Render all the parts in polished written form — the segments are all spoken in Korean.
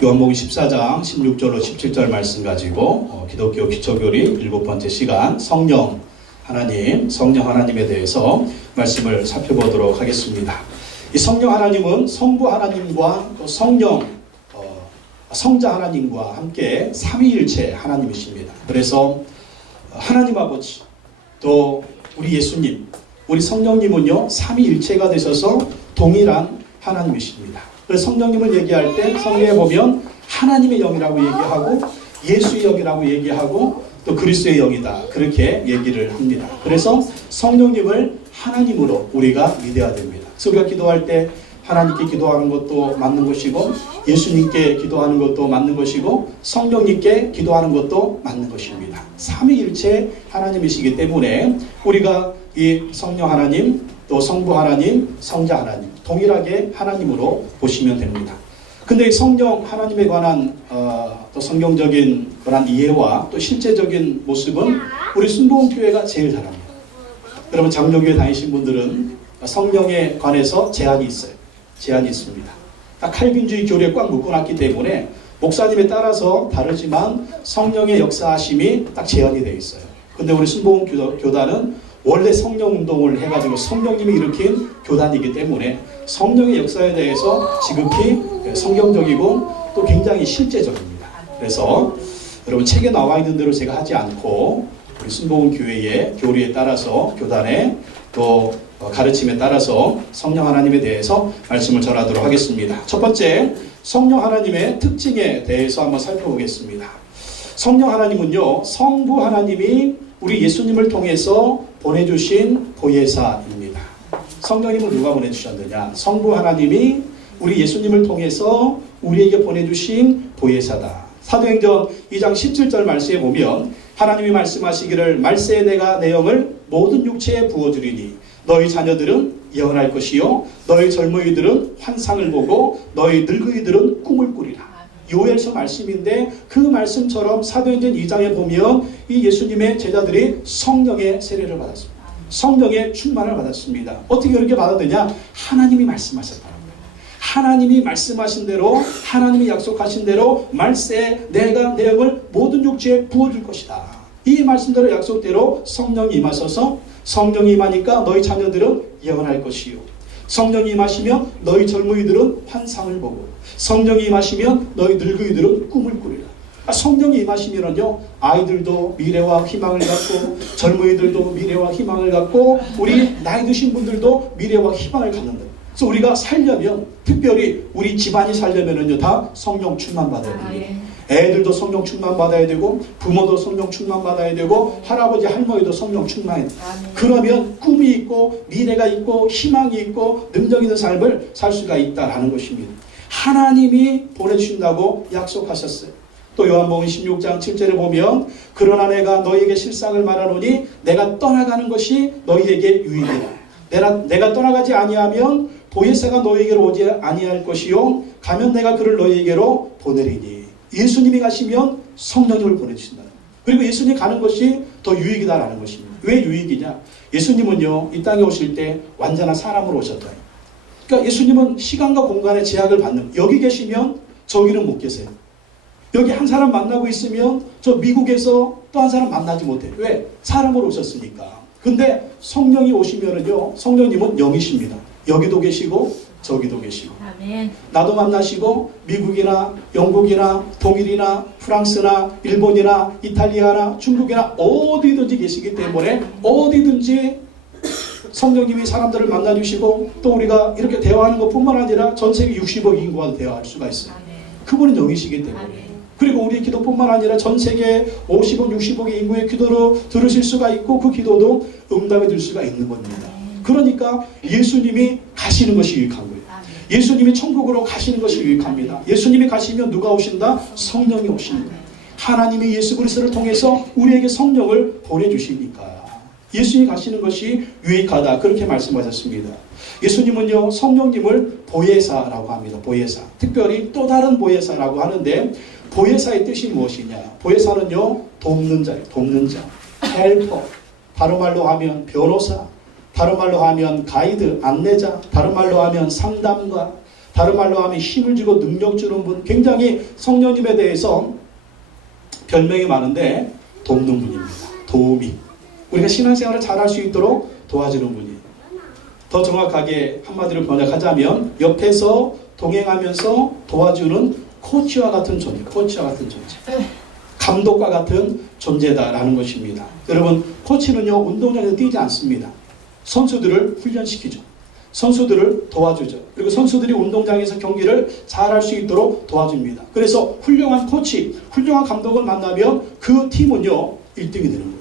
요한복음 14장 16절로 17절 말씀 가지고 기독교 기초교리 7번째 시간 성령 하나님에 대해서 말씀을 살펴보도록 하겠습니다. 이 성령 하나님은 성부 하나님과 또 성자 하나님과 함께 삼위일체 하나님이십니다. 그래서 하나님 아버지 또 우리 예수님, 우리 성령님은요 삼위일체가 되셔서 동일한 하나님이십니다. 그래서 성령님을 얘기할 때 성경에 보면 하나님의 영이라고 얘기하고 예수의 영이라고 얘기하고 또 그리스도의 영이다 그렇게 얘기를 합니다. 그래서 성령님을 하나님으로 우리가 믿어야 됩니다. 그래서 우리가 기도할 때 하나님께 기도하는 것도 맞는 것이고 예수님께 기도하는 것도 맞는 것이고 성령님께 기도하는 것도 맞는 것입니다. 삼위일체 하나님이시기 때문에 우리가 이 성령 하나님 또 성부 하나님, 성자 하나님 동일하게 하나님으로 보시면 됩니다. 근데 이 성령 하나님에 관한 또 성경적인 그런 이해와 또 실제적인 모습은 우리 순복음교회가 제일 잘합니다. 여러분 장로교회 다니신 분들은 성령에 관해서 제한이 있어요. 제한이 있습니다. 칼빈주의 교리에 꽉 묶어놨기 때문에 목사님에 따라서 다르지만 성령의 역사하심이 딱 제한이 되어 있어요. 근데 우리 순복음교단은 원래 성령 운동을 해가지고 성령님이 일으킨 교단이기 때문에 성령의 역사에 대해서 지극히 성경적이고 또 굉장히 실제적입니다. 그래서 여러분 책에 나와 있는 대로 제가 하지 않고 우리 순복음교회의 교리에 따라서 교단의 또 가르침에 따라서 성령 하나님에 대해서 말씀을 전하도록 하겠습니다. 첫 번째 성령 하나님의 특징에 대해서 한번 살펴보겠습니다. 성령 하나님은요 성부 하나님이 우리 예수님을 통해서 보내주신 보혜사입니다. 성령님을 누가 보내주셨느냐? 성부 하나님이 우리 예수님을 통해서 우리에게 보내주신 보혜사다. 사도행전 2장 17절 말씀에 보면 하나님이 말씀하시기를 말세에 내가 내 영을 모든 육체에 부어주리니 너희 자녀들은 예언할 것이요 너희 젊은이들은 환상을 보고 너희 늙은이들은 꿈을 꾸리라. 요엘서 말씀인데 그 말씀처럼 사도행전 2장에 보면 이 예수님의 제자들이 성령의 세례를 받았습니다. 성령의 충만을 받았습니다. 어떻게 그렇게 받았느냐? 하나님이 말씀하셨다는 거예요. 하나님이 말씀하신 대로 하나님이 약속하신 대로 말세에 내가 내 영을 모든 육체에 부어줄 것이다. 이 말씀대로 약속대로 성령이 임하셔서 성령이 임하니까 너희 자녀들은 예언할 것이요 성령이 임하시면 너희 젊은이들은 환상을 보고 성령이 임하시면 너희 늙은이들은 꿈을 꾸리라. 성령이 임하시면은요 아이들도 미래와 희망을 갖고 젊은이들도 미래와 희망을 갖고 우리 나이 드신 분들도 미래와 희망을 갖는다. 그래서 우리가 살려면 특별히 우리 집안이 살려면은요 다 성령 충만 받아야 됩니다. 애들도 성령 충만 받아야 되고 부모도 성령 충만 받아야 되고 할아버지 할머니도 성령 충만해야 돼요. 그러면 꿈이 있고 미래가 있고 희망이 있고 능력 있는 삶을 살 수가 있다라는 것입니다. 하나님이 보내주신다고 약속하셨어요. 또 요한복음 16장 7절에 보면 그러나 내가 너희에게 실상을 말하노니 내가 떠나가는 것이 너희에게 유익이라. 내가 떠나가지 아니하면 보혜사가 너희에게로 오지 아니할 것이요 가면 내가 그를 너희에게로 보내리니. 예수님이 가시면 성령님을 보내주신다. 그리고 예수님이 가는 것이 더 유익이다라는 것입니다. 왜 유익이냐? 예수님은요 이 땅에 오실 때 완전한 사람으로 오셨다. 그러니까 예수님은 시간과 공간의 제약을 받는, 여기 계시면 저기는 못 계세요. 여기 한 사람 만나고 있으면 저 미국에서 또 한 사람 만나지 못해요. 왜? 사람으로 오셨으니까. 근데 성령이 오시면은요 성령님은 영이십니다. 여기도 계시고 저기도 계시고. 아멘. 나도 만나시고 미국이나 영국이나 독일이나 프랑스나 일본이나 이탈리아나 중국이나 어디든지 계시기 때문에 어디든지 성령님이 사람들을 만나주시고 또 우리가 이렇게 대화하는 것뿐만 아니라 전 세계 60억 인구와도 대화할 수가 있어요. 그분은 영이시기 때문에. 그리고 우리 기도뿐만 아니라 전 세계 50억 60억의 인구의 기도로 들으실 수가 있고 그 기도도 응답이 될 수가 있는 겁니다. 그러니까 예수님이 가시는 것이 유익한 거예요. 예수님이 천국으로 가시는 것이 유익합니다. 예수님이 가시면 누가 오신다? 성령이 오시는 거예요. 하나님이 예수 그리스도를 통해서 우리에게 성령을 보내주시니까 예수님이 가시는 것이 유익하다 그렇게 말씀하셨습니다. 예수님은요 성령님을 보혜사라고 합니다. 보혜사. 특별히 또 다른 보혜사라고 하는데 보혜사의 뜻이 무엇이냐? 보혜사는요 돕는 자예요. 돕는 자. 헬퍼. 다른 말로 하면 변호사. 다른 말로 하면 가이드, 안내자, 다른 말로 하면 상담가, 다른 말로 하면 힘을 주고 능력 주는 분, 굉장히 성령님에 대해서 별명이 많은데 돕는 분입니다. 도움이. 우리가 신앙생활을 잘할 수 있도록 도와주는 분이에요. 더 정확하게 한마디로 번역하자면 옆에서 동행하면서 도와주는 코치와 같은 존재, 코치와 같은 존재. 감독과 같은 존재다라는 것입니다. 여러분, 코치는요, 운동장에서 뛰지 않습니다. 선수들을 훈련시키죠. 선수들을 도와주죠. 그리고 선수들이 운동장에서 경기를 잘할 수 있도록 도와줍니다. 그래서 훌륭한 코치, 훌륭한 감독을 만나면 그 팀은요, 1등이 되는 거예요.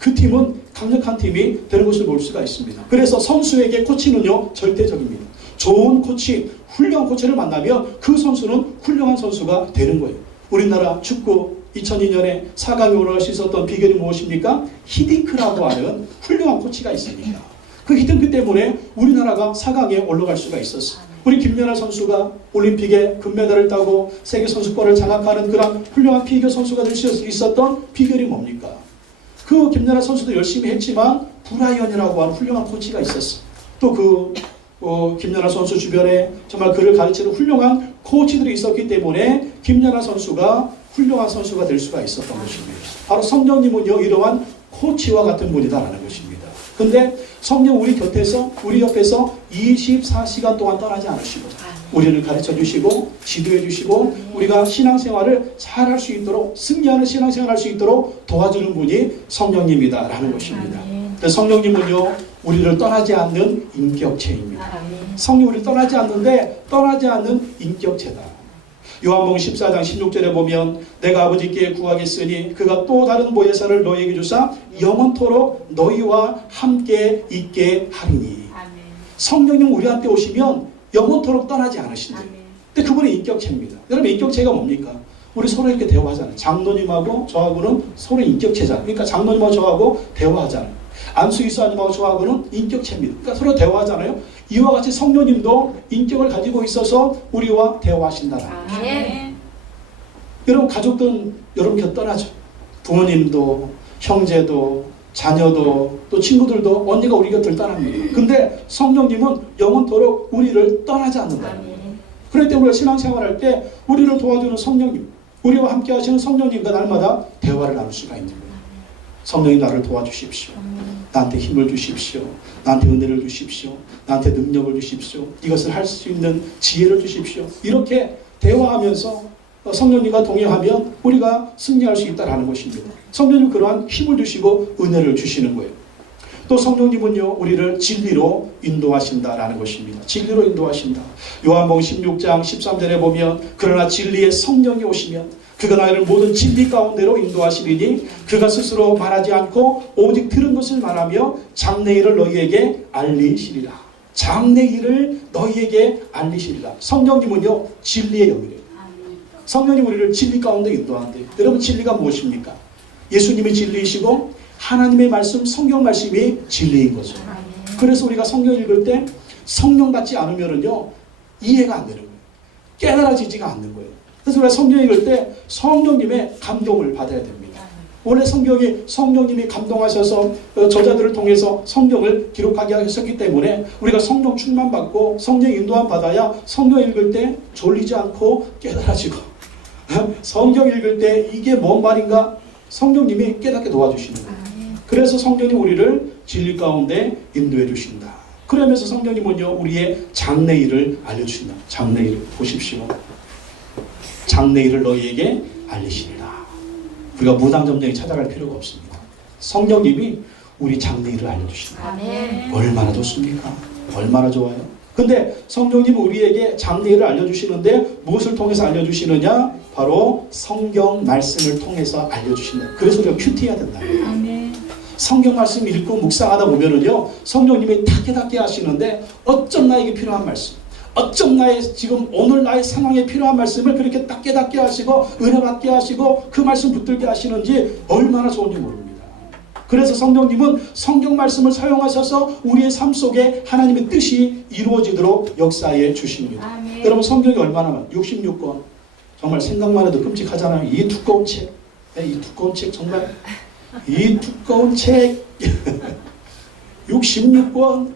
그 팀은 강력한 팀이 되는 것을 볼 수가 있습니다. 그래서 선수에게 코치는요, 절대적입니다. 좋은 코치, 훌륭한 코치를 만나면 그 선수는 훌륭한 선수가 되는 거예요. 우리나라 축구 2002년에 4강에 올라갈 수 있었던 비결이 무엇입니까? 히딩크라고 하는 훌륭한 코치가 있습니다. 그 히딩크 때문에 우리나라가 4강에 올라갈 수가 있었어요. 우리 김연아 선수가 올림픽에 금메달을 따고 세계선수권을 장악하는 그런 훌륭한 피겨 선수가 될 수 있었던 비결이 뭡니까? 그 김연아 선수도 열심히 했지만 브라이언이라고 하는 훌륭한 코치가 있었어요. 또 김연아 선수 주변에 정말 그를 가르치는 훌륭한 코치들이 있었기 때문에 김연아 선수가 훌륭한 선수가 될 수가 있었던 것입니다. 바로 성령님은요, 이러한 코치와 같은 분이다라는 것입니다. 근데 성령 우리 옆에서 24시간 동안 떠나지 않으시고 우리를 가르쳐 주시고 지도해 주시고 우리가 신앙생활을 잘 할 수 있도록 승리하는 신앙생활을 할 수 있도록 도와주는 분이 성령님이다라는 것입니다. 성령님은요, 우리를 떠나지 않는 인격체입니다. 성령 우리를 떠나지 않는데 떠나지 않는 인격체다. 요한복음 14장 16절에 보면 내가 아버지께 구하겠으니 그가 또 다른 보혜사를 너희에게 주사 영원토록 너희와 함께 있게 하리니. 성령님 우리한테 오시면 영원토록 떠나지 않으신대요. 근데 그분의 인격체입니다. 여러분, 인격체가 뭡니까? 우리 서로 이렇게 대화하잖아요. 장로님하고 저하고는 서로 인격체잖아요. 그러니까 장로님하고 저하고 대화하잖아요. 안수기사님하고 저하고는 인격체입니다. 그러니까 서로 대화하잖아요. 이와 같이 성령님도 인격을 가지고 있어서 우리와 대화하신다는 거죠. 여러분, 가족들은 여러분 곁 떠나죠. 부모님도, 형제도, 자녀도, 또 친구들도 언니가 우리 곁을 떠납니다. 근데 성령님은 영원토록 우리를 떠나지 않는다는 거예요. 그럴 때 우리가 신앙생활할 때 우리를 도와주는 성령님, 우리와 함께 하시는 성령님과 날마다 대화를 나눌 수가 있는 거예요. 성령님 나를 도와주십시오. 나한테 힘을 주십시오. 나한테 은혜를 주십시오. 나한테 능력을 주십시오. 이것을 할 수 있는 지혜를 주십시오. 이렇게 대화하면서 성령님과 동행하면 우리가 승리할 수 있다는 것입니다. 성령님 그러한 힘을 주시고 은혜를 주시는 거예요. 또 성령님은요, 우리를 진리로 인도하신다라는 것입니다. 진리로 인도하신다. 요한복음 16장 13절에 보면 그러나 진리의 성령이 오시면 그가 너희를 모든 진리 가운데로 인도하시리니 그가 스스로 말하지 않고 오직 들은 것을 말하며 장래일을 너희에게 알리시리라. 장래일을 너희에게 알리시리라. 성령님은요, 진리의 영이래요. 성령님 우리를 진리 가운데 인도한대요. 여러분, 진리가 무엇입니까? 예수님이 진리이시고 하나님의 말씀, 성경 말씀이 진리인 거죠. 그래서 우리가 성경 읽을 때 성령 받지 않으면요, 이해가 안 되는 거예요. 깨달아지지가 않는 거예요. 그래서 우리가 성경 읽을 때 성령님의 감동을 받아야 됩니다. 원래 성령님이 감동하셔서 저자들을 통해서 성경을 기록하게 하셨기 때문에 우리가 성령 충만 받고 성령 인도함 받아야 성경 읽을 때 졸리지 않고 깨달아지고 성경 읽을 때 이게 뭔 말인가 성령님이 깨닫게 도와주시는 거예요. 그래서 성령님 우리를 진리 가운데 인도해 주신다. 그러면서 성령님은요, 우리의 장래일을 알려주신다. 장래일 보십시오. 장래일을 너희에게 알리시리라. 우리가 무당점쟁이 찾아갈 필요가 없습니다. 성령님이 우리 장래일을 알려주신다. 아멘. 얼마나 좋습니까? 얼마나 좋아요. 근데 성령님은 우리에게 장래일을 알려주시는데 무엇을 통해서 알려주시느냐? 바로 성경 말씀을 통해서 알려주신다. 그래서 우리가 큐티해야 된다. 아멘. 성경 말씀 읽고 묵상하다 보면은요, 성령님이 탁게 하시는데 어쩜 나에게 필요한 말씀, 어쩜 지금 오늘 나의 상황에 필요한 말씀을 그렇게 딱 깨닫게 하시고 은혜 받게 하시고 그 말씀 붙들게 하시는지 얼마나 좋은지 모릅니다. 그래서 성령님은 성경 말씀을 사용하셔서 우리의 삶 속에 하나님의 뜻이 이루어지도록 역사해 주십니다. 아멘. 여러분, 성경이 얼마나 많아요? 66권. 정말 생각만 해도 끔찍하잖아요. 이 두꺼운 책. 이 두꺼운 책 정말 이 두꺼운 책 66권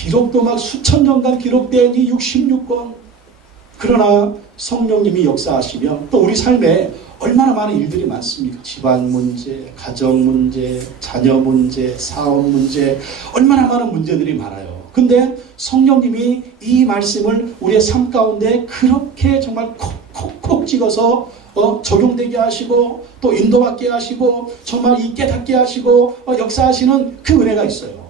기록도 막 수천 년간 기록된 이 66권. 그러나 성령님이 역사하시면 또 우리 삶에 얼마나 많은 일들이 많습니까? 집안 문제, 가정 문제, 자녀 문제, 사업 문제, 얼마나 많은 문제들이 많아요. 근데 성령님이 이 말씀을 우리의 삶 가운데 그렇게 정말 콕콕콕 찍어서 적용되게 하시고 또 인도받게 하시고 정말 이 깨닫게 하시고 역사하시는 그 은혜가 있어요.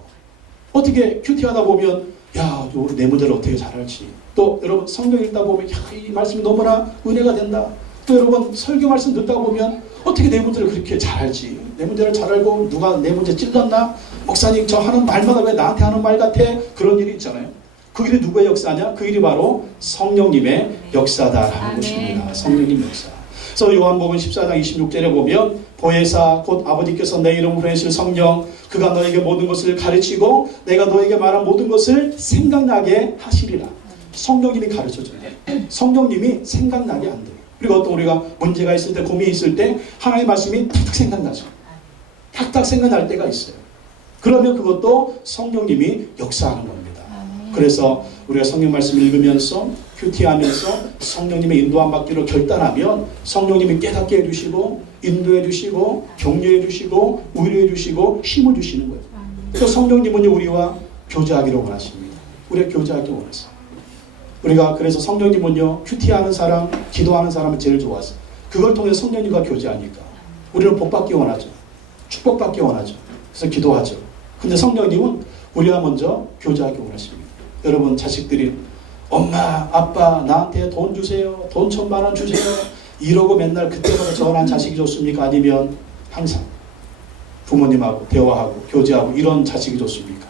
어떻게 큐티하다 보면 야, 내 문제를 어떻게 잘할지. 또 여러분 성경 읽다 보면 야, 이 말씀이 너무나 은혜가 된다. 또 여러분 설교 말씀 듣다 보면 어떻게 내 문제를 그렇게 잘할지. 내 문제를 잘 알고 누가 내 문제 찔렀나? 목사님 저 하는 말마다 왜 나한테 하는 말 같아? 그런 일이 있잖아요. 그 일이 누구의 역사냐? 그 일이 바로 성령님의 역사다라는 것입니다. 성령님 역사. 그래서 요한복음 14장 26절에 보면 보혜사 곧 아버지께서 내 이름으로 보내실 성령 그가 너에게 모든 것을 가르치고 내가 너에게 말한 모든 것을 생각나게 하시리라. 성령님이 가르쳐준다. 성령님이 생각나게 한다. 그리고 어떤 우리가 문제가 있을 때 고민이 있을 때 하나님의 말씀이 탁탁 생각나죠. 탁탁 생각날 때가 있어요. 그러면 그것도 성령님이 역사하는 겁니다. 그래서 우리가 성령 말씀 읽으면서 큐티하면서 성령님의 인도함 받기로 결단하면 성령님이 깨닫게 해주시고 인도해 주시고 격려해 주시고 위로해 주시고 힘을 주시는 거예요. 또 성령님은 우리와 교제하기를 원하십니다. 우리가 교제하기를 원하세요. 우리가 그래서 성령님은요 큐티하는 사람, 기도하는 사람을 제일 좋아하세요. 그걸 통해 성령님과 교제하니까 우리는 복받기 원하죠. 축복받기 원하죠. 그래서 기도하죠. 근데 성령님은 우리와 먼저 교제하기 원하십니다. 여러분 자식들이 엄마, 아빠 나한테 돈 주세요. 돈 1,000만 원 주세요. 이러고 맨날 그때마다 전화한 자식이 좋습니까? 아니면 항상 부모님하고 대화하고 교제하고 이런 자식이 좋습니까?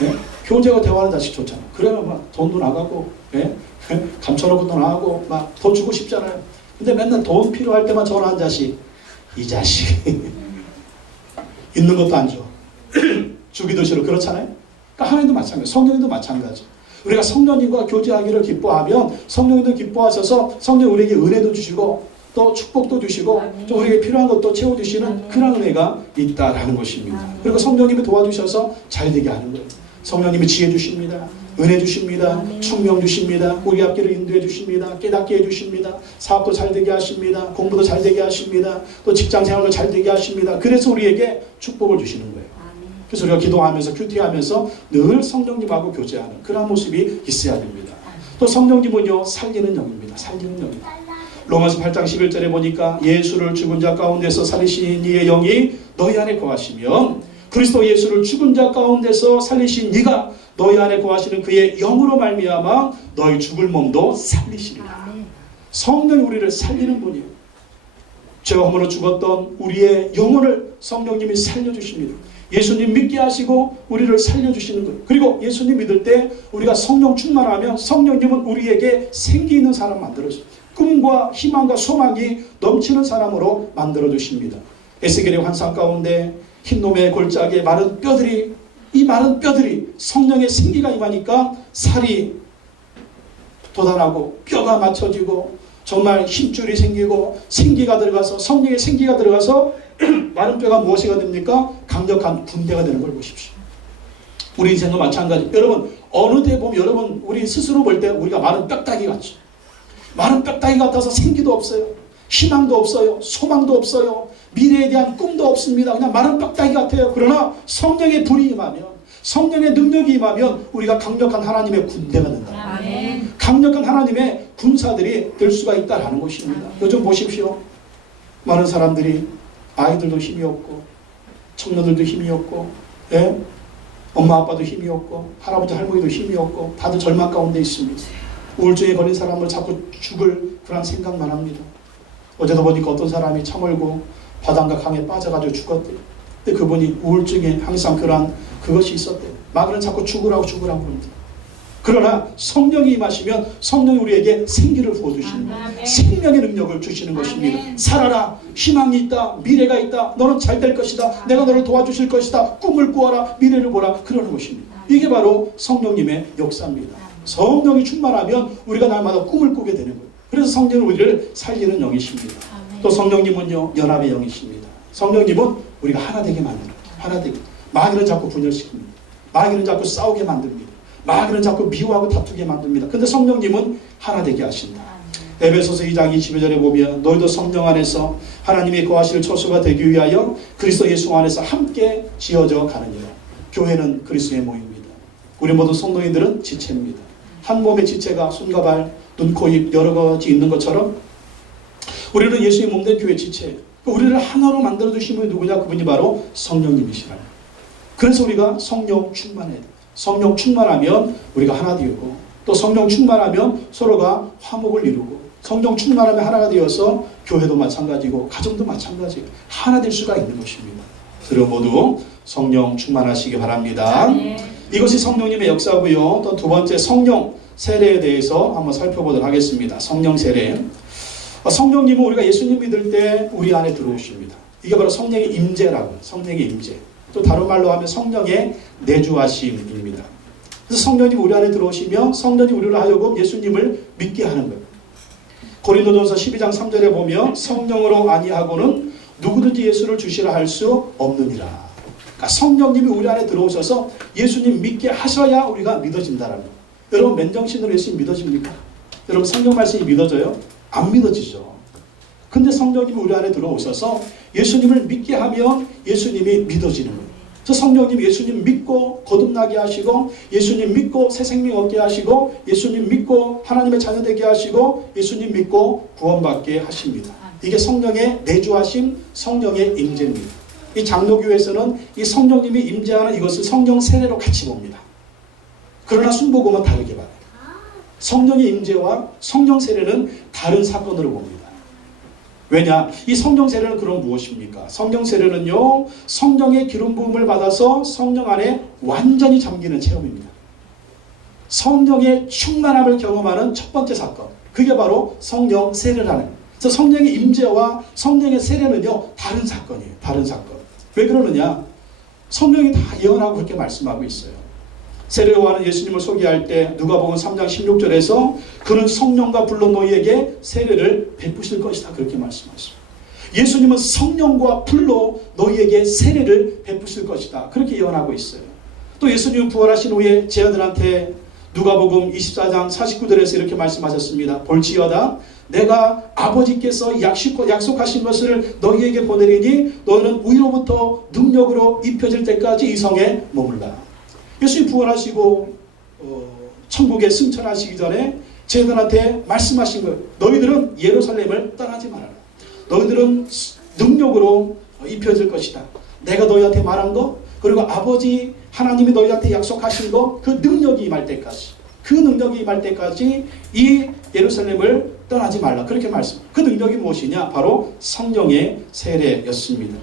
네? 교제하고 대화하는 자식 좋잖아요. 그러면 막 돈도 나가고 네? 감춰놓고 돈 나가고 막 돈 주고 싶잖아요. 근데 맨날 돈 필요할 때만 전화한 자식 이 자식 있는 것도 안 줘. 주기도 싫어. 그렇잖아요. 그러니까 하나님도 마찬가지, 성령님도 마찬가지. 우리가 성령님과 교제하기를 기뻐하면 성령님도 기뻐하셔서 성령 우리에게 은혜도 주시고 또 축복도 주시고 또 우리에게 필요한 것도 채워주시는 그런 은혜가 있다라는 것입니다. 그리고 성령님이 도와주셔서 잘되게 하는 거예요. 성령님이 지혜 주십니다. 은혜 주십니다. 총명 주십니다. 우리 앞길을 인도해 주십니다. 깨닫게 해주십니다. 사업도 잘되게 하십니다. 공부도 잘되게 하십니다. 또 직장생활도 잘되게 하십니다. 그래서 우리에게 축복을 주시는 거예요. 그래서 우리가 기도하면서 큐티하면서 늘 성령님하고 교제하는 그런 모습이 있어야 됩니다. 또 성령님은요 살리는 영입니다. 살리는 영입니다. 로마서 8장 11절에 보니까 예수를 죽은 자 가운데서 살리신 이의 영이 너희 안에 거하시면 그리스도 예수를 죽은 자 가운데서 살리신 이가 너희 안에 거하시는 그의 영으로 말미암아 너희 죽을 몸도 살리시리라. 성령이 우리를 살리는 분이에요. 죄와 허물로 죽었던 우리의 영혼을 성령님이 살려주십니다. 예수님 믿게 하시고 우리를 살려주시는 거예요. 그리고 예수님 믿을 때 우리가 성령 충만하면 성령님은 우리에게 생기 있는 사람 만들어주세요. 꿈과 희망과 소망이 넘치는 사람으로 만들어주십니다. 에스겔의 환상 가운데 흰놈의 골짜기에 마른 뼈들이 이 마른 뼈들이 성령의 생기가 임하니까 살이 돋아나고 뼈가 맞춰지고 정말 힘줄이 생기고 생기가 들어가서 성령의 생기가 들어가서 마른 뼈가 무엇이가 됩니까? 강력한 군대가 되는 걸 보십시오. 우리 인생도 마찬가지. 여러분 어느 데 보면 여러분 우리 스스로 볼 때 우리가 마른 뼈다귀 같죠. 마른 뼈다귀 같아서 생기도 없어요. 희망도 없어요. 소망도 없어요. 미래에 대한 꿈도 없습니다. 그냥 마른 뼈다귀 같아요. 그러나 성령의 불이 임하면 성령의 능력이 임하면 우리가 강력한 하나님의 군대가 된다. 아멘. 강력한 하나님의 군사들이 될 수가 있다는 것입니다. 요즘 보십시오. 많은 사람들이 아이들도 힘이 없고 청년들도 힘이 없고 예? 엄마 아빠도 힘이 없고 할아버지 할머니도 힘이 없고 다들 절망 가운데 있습니다. 우울증에 걸린 사람을 자꾸 죽을 그런 생각만 합니다. 어제도 보니까 어떤 사람이 차 몰고 바닷가 강에 빠져가지고 죽었대요. 근데 그분이 우울증에 항상 그것이 있었대요. 마귀는 자꾸 죽으라고 그럽니다. 그러나 성령이 임하시면 성령이 우리에게 생기를 부어주시는 거예요. 생명의 능력을 주시는 것입니다. 살아라. 희망이 있다. 미래가 있다. 너는 잘 될 것이다. 내가 너를 도와주실 것이다. 꿈을 꾸어라. 미래를 보라. 그러는 것입니다. 이게 바로 성령님의 역사입니다. 성령이 충만하면 우리가 날마다 꿈을 꾸게 되는 거예요. 그래서 성령은 우리를 살리는 영이십니다. 또 성령님은요 연합의 영이십니다. 성령님은 우리가 하나 되게 만들어요. 하나 되게. 마귀는 자꾸 분열시킵니다. 마귀는 자꾸 싸우게 만듭니다. 마귀는 자꾸 미워하고 다투게 만듭니다. 근데 성령님은 하나 되게 하신다. 에베소서 2장 22절에 보면 너희도 성령 안에서 하나님의 거하실 처소가 되기 위하여 그리스도 예수 안에서 함께 지어져 가느니라. 교회는 그리스도의 모입니다. 우리 모든 성도인들은 지체입니다. 한 몸의 지체가 손과 발, 눈, 코, 입 여러 가지 있는 것처럼 우리는 예수의 몸된 교회 지체예요. 우리를 하나로 만들어주신 분이 누구냐? 그분이 바로 성령님이시라. 그래서 우리가 성령 충만해야 돼요. 성령 충만하면 우리가 하나 되고, 또 성령 충만하면 서로가 화목을 이루고, 성령 충만하면 하나가 되어서 교회도 마찬가지고 가정도 마찬가지고 하나 될 수가 있는 것입니다. 그리고 모두 성령 충만하시기 바랍니다. 이것이 성령님의 역사고요. 또 두 번째 성령 세례에 대해서 한번 살펴보도록 하겠습니다. 성령 세례. 성령님은 우리가 예수님 믿을 때 우리 안에 들어오십니다. 이게 바로 성령의 임재라고. 성령의 임재. 또 다른 말로 하면 성령의 내주하심입니다. 그래서 성령님 우리 안에 들어오시며 성령님 우리로 하여금 예수님을 믿게 하는 거예요. 고린도전서 12장 3절에 보면 성령으로 아니하고는 누구든지 예수를 주시라 할 수 없느니라. 그러니까 성령님이 우리 안에 들어오셔서 예수님 믿게 하셔야 우리가 믿어진다라는 거예요. 여러분 맨정신으로 예수님 믿어집니까? 여러분 성령 말씀이 믿어져요? 안 믿어지죠. 근데 성령님이 우리 안에 들어오셔서 예수님을 믿게 하면 예수님이 믿어지는 거예요. 그래서 성령님 예수님 믿고 거듭나게 하시고, 예수님 믿고 새 생명 얻게 하시고, 예수님 믿고 하나님의 자녀 되게 하시고, 예수님 믿고 구원받게 하십니다. 이게 성령의 내주하심, 성령의 임재입니다. 이 장로교회에서는 이 성령님이 임재하는 이것을 성령 세례로 같이 봅니다. 그러나 순복음은 다르게 봐요. 성령의 임재와 성령 세례는 다른 사건으로 봅니다. 왜냐? 이 성령 세례는 그럼 무엇입니까? 성령 세례는요, 성령의 기름 부음을 받아서 성령 안에 완전히 잠기는 체험입니다. 성령의 충만함을 경험하는 첫 번째 사건, 그게 바로 성령 세례라는. 그래서 성령의 임재와 성령의 세례는요, 다른 사건이에요. 다른 사건. 왜 그러느냐? 성령이 다 예언하고 그렇게 말씀하고 있어요. 세례 요한은 예수님을 소개할 때 누가복음 3장 16절에서 그는 성령과 불로 너희에게 세례를 베푸실 것이다, 그렇게 말씀하셨습니다. 예수님은 성령과 불로 너희에게 세례를 베푸실 것이다, 그렇게 예언하고 있어요. 또 예수님은 부활하신 후에 제자들한테 누가복음 24장 49절에서 이렇게 말씀하셨습니다. 볼지어다 내가 아버지께서 약속하신 것을 너희에게 보내리니 너희는 위로부터 능력으로 입혀질 때까지 이 성에 머물라. 예수님 부활하시고 천국에 승천하시기 전에 제자들한테 말씀하신 거예요. 너희들은 예루살렘을 떠나지 말아라. 너희들은 능력으로 입혀질 것이다. 내가 너희한테 말한 거, 그리고 아버지 하나님이 너희한테 약속하신 거, 그 능력이 임할 때까지, 그 능력이 임할 때까지 이 예루살렘을 떠나지 말라, 그렇게 말씀. 그 능력이 무엇이냐? 바로 성령의 세례였습니다.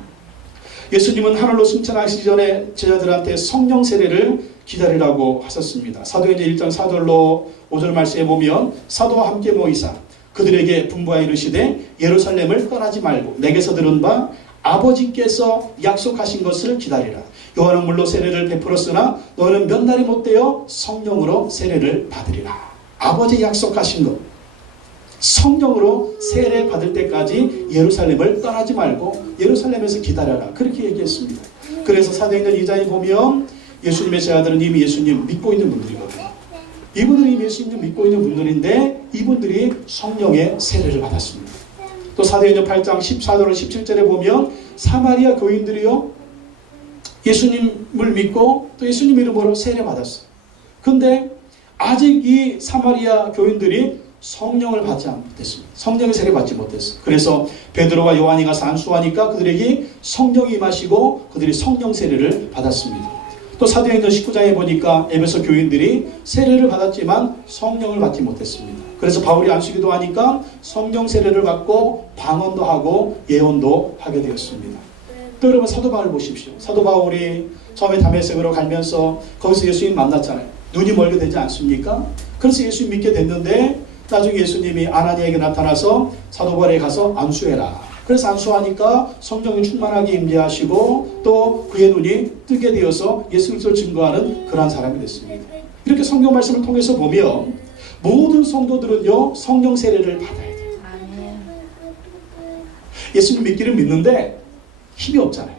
예수님은 하늘로 승천하시기 전에 제자들한테 성령 세례를 기다리라고 하셨습니다. 사도행전 1장 4절로 5절 말씀에 보면 사도와 함께 모이사 그들에게 분부하여 이르시되 예루살렘을 떠나지 말고 내게서 들은 바 아버지께서 약속하신 것을 기다리라. 요한은 물로 세례를 베풀었으나 너는 몇 날이 못되어 성령으로 세례를 받으리라. 아버지 약속하신 것, 성령으로 세례 받을 때까지 예루살렘을 떠나지 말고 예루살렘에서 기다려라, 그렇게 얘기했습니다. 그래서 사도행전 2장에 보면 예수님의 제자들은 이미 예수님 믿고 있는 분들이거든요. 이분들이 이미 예수님 믿고 있는 분들인데 이분들이 성령의 세례를 받았습니다. 또 사도행전 8장 14절로 17절에 보면 사마리아 교인들이요, 예수님을 믿고 또 예수님 이름으로 세례 받았어요. 근데 아직 이 사마리아 교인들이 성령을 받지 못했습니다. 성령의 세례 받지 못했어요. 그래서 베드로와 요한이 가서 안수하니까 그들에게 성령이 임하시고 그들이 성령 세례를 받았습니다. 또 사도행전 19장에 보니까 에베소 교인들이 세례를 받았지만 성령을 받지 못했습니다. 그래서 바울이 안수기도 하니까 성령 세례를 받고 방언도 하고 예언도 하게 되었습니다. 또 여러분 사도 바울 보십시오. 사도 바울이 처음에 다메섹으로 가면서 거기서 예수님 만났잖아요. 눈이 멀게 되지 않습니까? 그래서 예수님 믿게 됐는데 나중에 예수님이 아나니에게 나타나서 사도 바울에게 가서 안수해라. 그래서 안수하니까 성령이 충만하게 임재하시고 또 그의 눈이 뜨게 되어서 예수 그리스도를 증거하는 그러한 사람이 됐습니다. 이렇게 성경 말씀을 통해서 보면 모든 성도들은요, 성령 세례를 받아야 돼요. 예수님 믿기를 믿는데 힘이 없잖아요.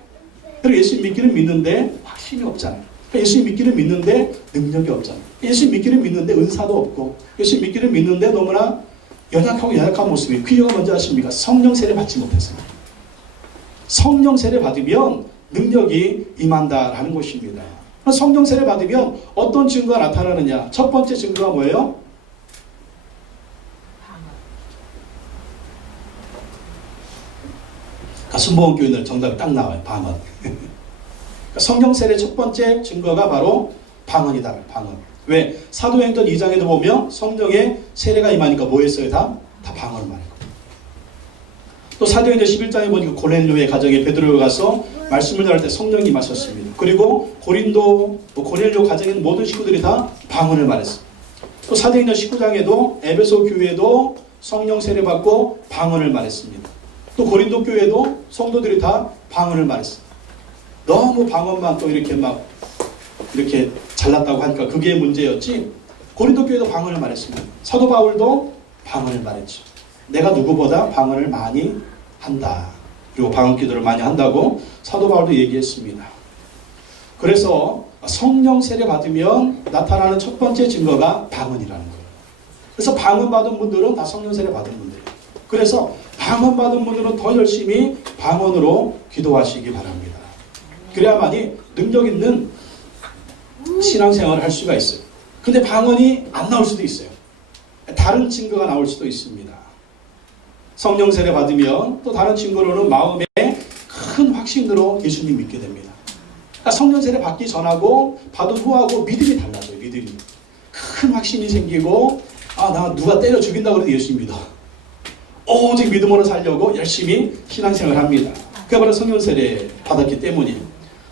그리고 예수님 믿기를 믿는데 확신이 없잖아요. 예수님 믿기를 믿는데 능력이 없잖아요. 예수님 믿기를 믿는데 은사도 없고, 예수님 믿기를 믿는데 너무나 연약한 모습이, 그 이유가 뭔지 아십니까? 성령 세례 받지 못했어요. 성령 세례 받으면 능력이 임한다라는 것입니다. 성령 세례 받으면 어떤 증거가 나타나느냐? 첫 번째 증거가 뭐예요? 순복음 교인들 정답이 딱 나와요. 방언. 성령 세례 첫 번째 증거가 바로 방언이다. 방언. 왜? 사도행전 2장에도 보면 성령의 세례가 임하니까 뭐 했어요? 다 방언을 말해요. 또 사도행전 11장에 보니까 고넬료의 가정에 베드로가 가서 말씀을 전할 때 성령이 임하셨습니다. 그리고 고넬료 가정에 있는 모든 식구들이 다 방언을 말했어요. 또 사도행전 19장에도 에베소 교회도 성령 세례 받고 방언을 말했습니다. 또 고린도 교회도 성도들이 다 방언을 말했어요. 너무 방언만 또 이렇게 잘났다고 하니까 그게 문제였지, 고린도 교회도 방언을 말했습니다. 사도 바울도 방언을 말했죠. 내가 누구보다 방언을 많이 한다. 그리고 방언 기도를 많이 한다고 사도 바울도 얘기했습니다. 그래서 성령 세례 받으면 나타나는 첫 번째 증거가 방언이라는 거예요. 그래서 방언 받은 분들은 다 성령 세례 받은 분들이에요. 그래서 방언 받은 분들은 더 열심히 방언으로 기도하시기 바랍니다. 그래야만이 능력 있는 신앙생활을 할 수가 있어요. 근데 방언이 안 나올 수도 있어요. 다른 증거가 나올 수도 있습니다. 성령 세례 받으면 또 다른 증거로는 마음에 큰 확신으로 예수님 믿게 됩니다. 그러니까 성령 세례 받기 전하고 받은 후하고 믿음이 달라져요. 믿음이. 큰 확신이 생기고, 나 누가 때려 죽인다고 해도 예수님 믿어. 오직 믿음으로 살려고 열심히 신앙생활을 합니다. 그게 바로 성령 세례 받았기 때문이에요.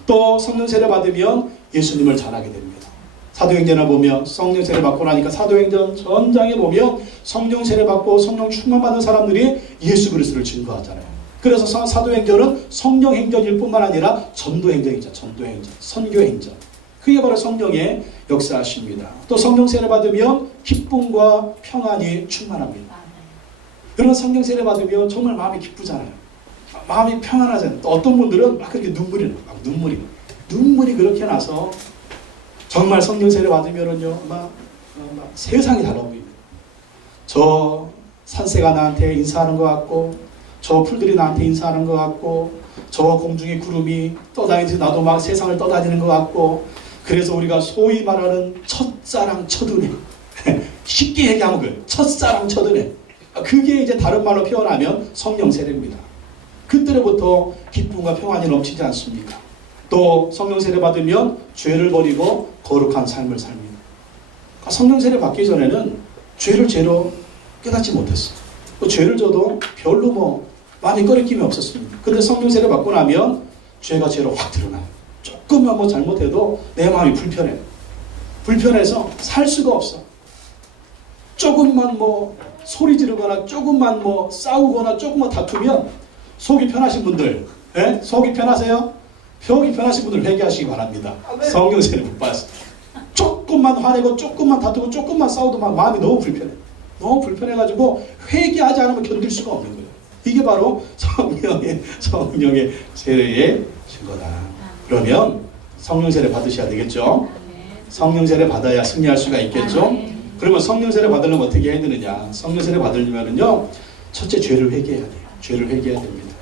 또 성령 세례 받으면 예수님을 전하게 됩니다. 사도행전을 보면 성령 세례 받고 나니까 사도행전 전장에 보면 성령 세례 받고 성령 충만 받은 사람들이 예수 그리스도를 증거하잖아요. 그래서 사도행전은 성령 행전일 뿐만 아니라 전도행전이죠. 전도행전, 선교행전. 그게 바로 성령의 역사하십니다. 또 성령 세례 받으면 기쁨과 평안이 충만합니다. 여러분, 성령 세례 받으면 정말 마음이 기쁘잖아요. 마음이 평안하잖아요. 또 어떤 분들은 막 그렇게 눈물이 그렇게 나서 정말 성령 세례 받으면은요, 막 세상이 달라 보입니다. 저 산새가 나한테 인사하는 것 같고, 저 풀들이 나한테 인사하는 것 같고, 저 공중의 구름이 떠다니면서 나도 막 세상을 떠다니는 것 같고, 그래서 우리가 소위 말하는 첫사랑 첫은혜, 쉽게 얘기하면 그 첫사랑 첫은혜, 그게 이제 다른 말로 표현하면 성령 세례입니다. 그때로부터 기쁨과 평안이 넘치지 않습니까? 또 성령 세례 받으면 죄를 버리고 거룩한 삶을 삽니다. 성령 세례 받기 전에는 죄를 죄로 깨닫지 못했어요. 또 죄를 져도 별로 마음이 꺼리낌이 없었습니다. 그런데 성령 세례 받고 나면 죄가 죄로 확 드러나요. 조금만 잘못해도 내 마음이 불편해요. 불편해서 살 수가 없어. 조금만 소리 지르거나 조금만 싸우거나 조금만 다투면 속이 편하신 분들, 속이 편하세요? 속이 편하신 분들 회개하시기 바랍니다. 성령 세례 못 받았어요. 조금만 화내고 조금만 다투고 조금만 싸워도 마음이 너무 불편해. 너무 불편해가지고 회개하지 않으면 견딜 수가 없는 거예요. 이게 바로 성령의 세례의 증거다. 그러면 성령 세례 받으셔야 되겠죠? 성령 세례 받아야 승리할 수가 있겠죠? 그러면 성령 세례 받으려면 어떻게 해야 되느냐? 성령 세례 받으려면요, 첫째 죄를 회개해야 돼요. 죄를 회개해야 됩니다.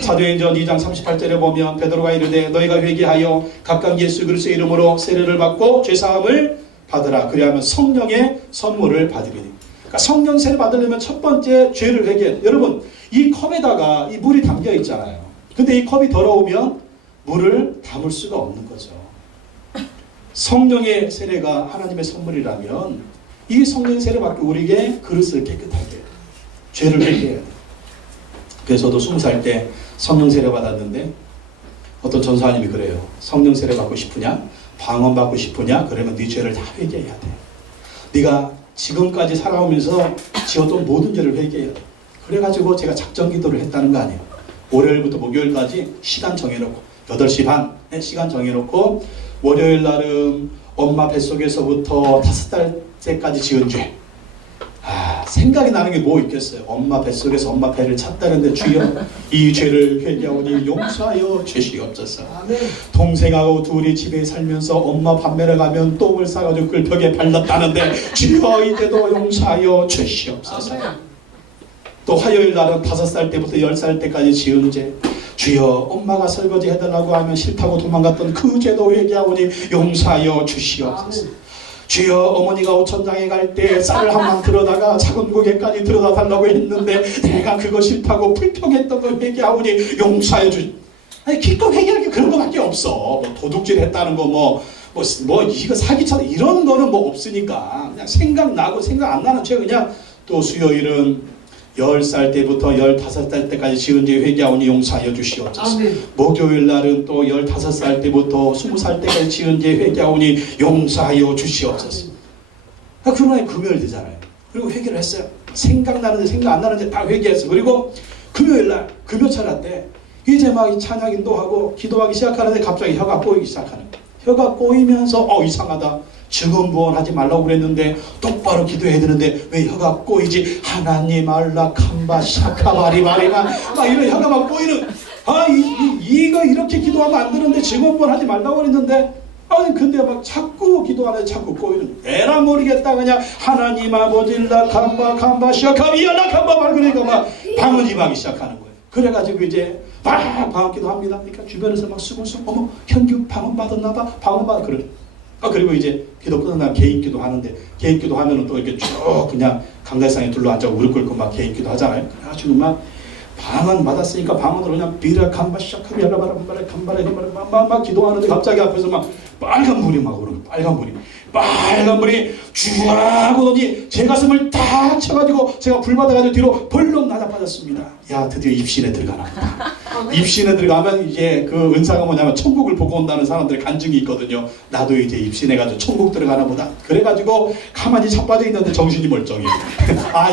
사도행전 2장 38절에 보면 베드로가 이르되 너희가 회개하여 각각 예수 그리스도의 이름으로 세례를 받고 죄사함을 받으라. 그리하면 성령의 선물을 받으리니. 그러니까 성령 세례 받으려면 첫 번째 죄를 회개해야 돼요. 여러분, 이 컵에다가 이 물이 담겨 있잖아요. 근데 이 컵이 더러우면 물을 담을 수가 없는 거죠. 성령의 세례가 하나님의 선물이라면 이 성령의 세례 받고 우리에게 그릇을 깨끗하게 해요. 죄를 회개해야 돼요. 그래서 저도 20살 때 성령 세례 받았는데 어떤 전사님이 그래요. 성령 세례 받고 싶으냐? 방언 받고 싶으냐? 그러면 네 죄를 다 회개해야 돼. 네가 지금까지 살아오면서 지었던 모든 죄를 회개해야 돼. 그래가지고 제가 작정 기도를 했다는 거 아니에요. 월요일부터 목요일까지 시간 정해놓고 8시 반에 시간 정해놓고 월요일 날은 엄마 뱃속에서부터 5달 때까지 지은 죄, 생각이 나는 게 뭐 있겠어요. 엄마 뱃속에서 엄마 배를 찼다는데 주여 이 죄를 회개하오니 용서하여 주시옵소서. 동생하고 둘이 집에 살면서 엄마 밤매를 가면 똥을 싸가지고 그걸 벽에 발랐다는데 주여 이제도 용서하여 주시옵소서. 또 화요일 날은 5살 때부터 10살 때까지 지은 죄, 주여 엄마가 설거지 해달라고 하면 싫다고 도망갔던 그 죄도 회개하오니 용서하여 주시옵소서. 주여 어머니가 오천장에 갈 때 쌀을 한 만 들어다가 작은 고개까지 들어다 달라고 했는데 내가 그거 싫다고 불평했던 걸 회개하오니 용서해 주. 아니 기껏 회개할 게 그런 거밖에 없어. 뭐 도둑질 했다는 거 뭐 이거 사기쳐 이런 거는 뭐 없으니까 그냥 생각나고 생각 안 나는 죄 그냥. 또 수요일은 10살 때부터 15살 때까지 지은 죄 회개하오니 용서하여 주시옵소서. 목요일 날은 또 15살 때부터 20살 때까지 지은 죄 회개하오니 용서하여 주시옵소서. 그러나 금요일 되잖아요. 그리고 회개를 했어요. 생각나는데 생각 안 나는데 다 회개했어요. 그리고 금요일 날 금요철야 때 이제 막 찬양 인도하고 기도하기 시작하는데 갑자기 혀가 꼬이기 시작하는 거예요. 혀가 꼬이면서 이상하다. 증언부언하지 말라고 그랬는데 똑바로 기도해야 되는데 왜 혀가 꼬이지? 하나님 알라 캄바 샤카바리 마리마 막 이런 혀가 막 꼬이는. 이거 이렇게 기도하면 안 되는데 증언부언하지 말라고 그랬는데 근데 막 자꾸 기도하는데 자꾸 꼬이는. 에라 모르겠다 그냥 하나님 아버지라 캄바 샤카비알라 캄바 말 그러니까 막 방언이 하기 시작하는 거예요. 그래가지고 이제 막 방언 기도합니다. 그러니까 주변에서 막 수근수근 어머 현규 방언 받았나 봐 방언 받아 그래. 그리고 이제 기도 끝나면 개인 기도 하는데 개인 기도 하면은 또 이렇게 쭉 그냥 강대상에 둘러앉아 무릎 꿇고 막 개인 기도 하잖아요. 그래가지고 막 방언 받았으니까 방언으로 그냥 비라 캄바 샤카비알라 바라 캄바라 막 기도하는데 갑자기 앞에서 막 빨간 불이 막 오르는 빨간 불이 쭉 오더니 제 가슴을 딱 쳐가지고 제가 불 받아가지고 뒤로 벌렁 나자빠졌습니다. 야 드디어 입신에 들어가나 보다. 입신에 들어가면 이제 그 은사가 뭐냐면 천국을 보고 온다는 사람들의 간증이 있거든요. 나도 이제 입신해가지고 천국 들어가나 보다. 그래가지고 가만히 자빠져 있는데 정신이 멀쩡해.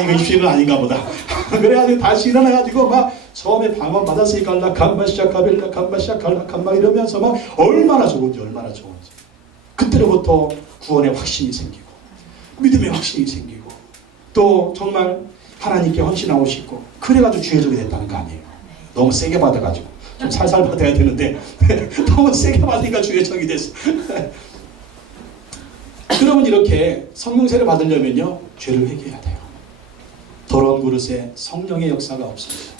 이거 입신은 아닌가 보다. 그래가지고 다시 일어나가지고 막 처음에 방언 받았으니까 라캄바샤카빌라 캄바샤칼라 캄바 이러면서 막 얼마나 좋은지 그때로부터 구원의 확신이 생기고 믿음의 확신이 생기고 또 정말 하나님께 헌신하고 싶고 그래가지고 주의적이 됐다는 거 아니에요. 너무 세게 받아가지고 좀 살살 받아야 되는데 너무 세게 받으니까 주의적이 됐어. 여러분 이렇게 성령세를 받으려면요 죄를 회개해야 돼요. 더러운 그릇에 성령의 역사가 없습니다.